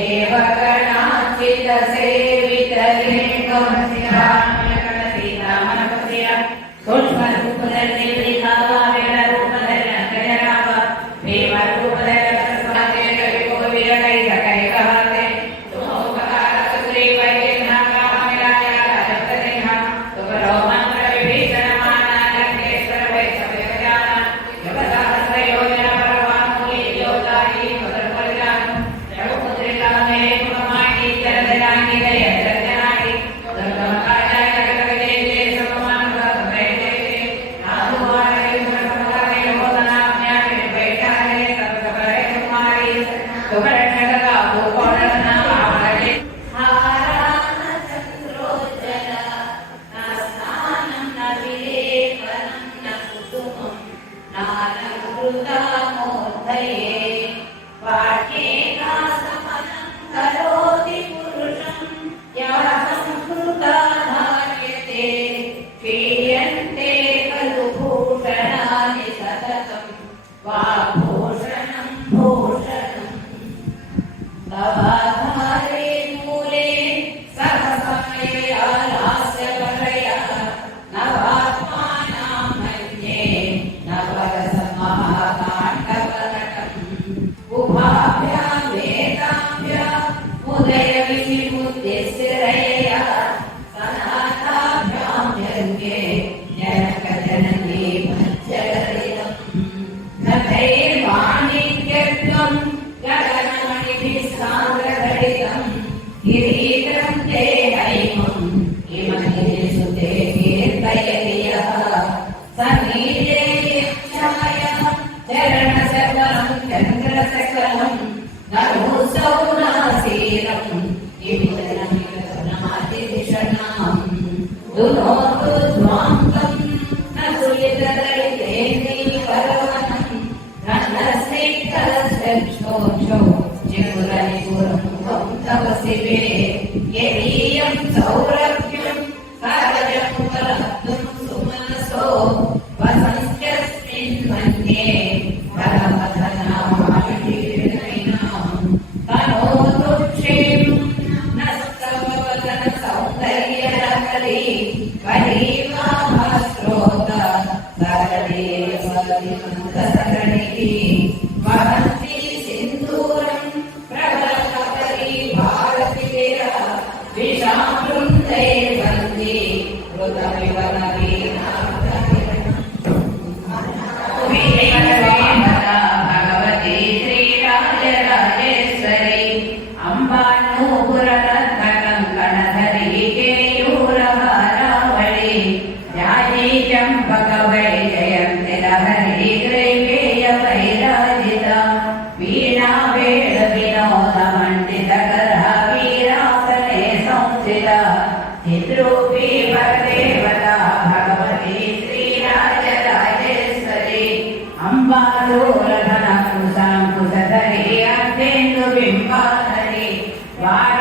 देवगणाचितसे वीरम् एवं नाम अतिथिशर्णाम् दुर्मोऽस्तु Bye. Bye.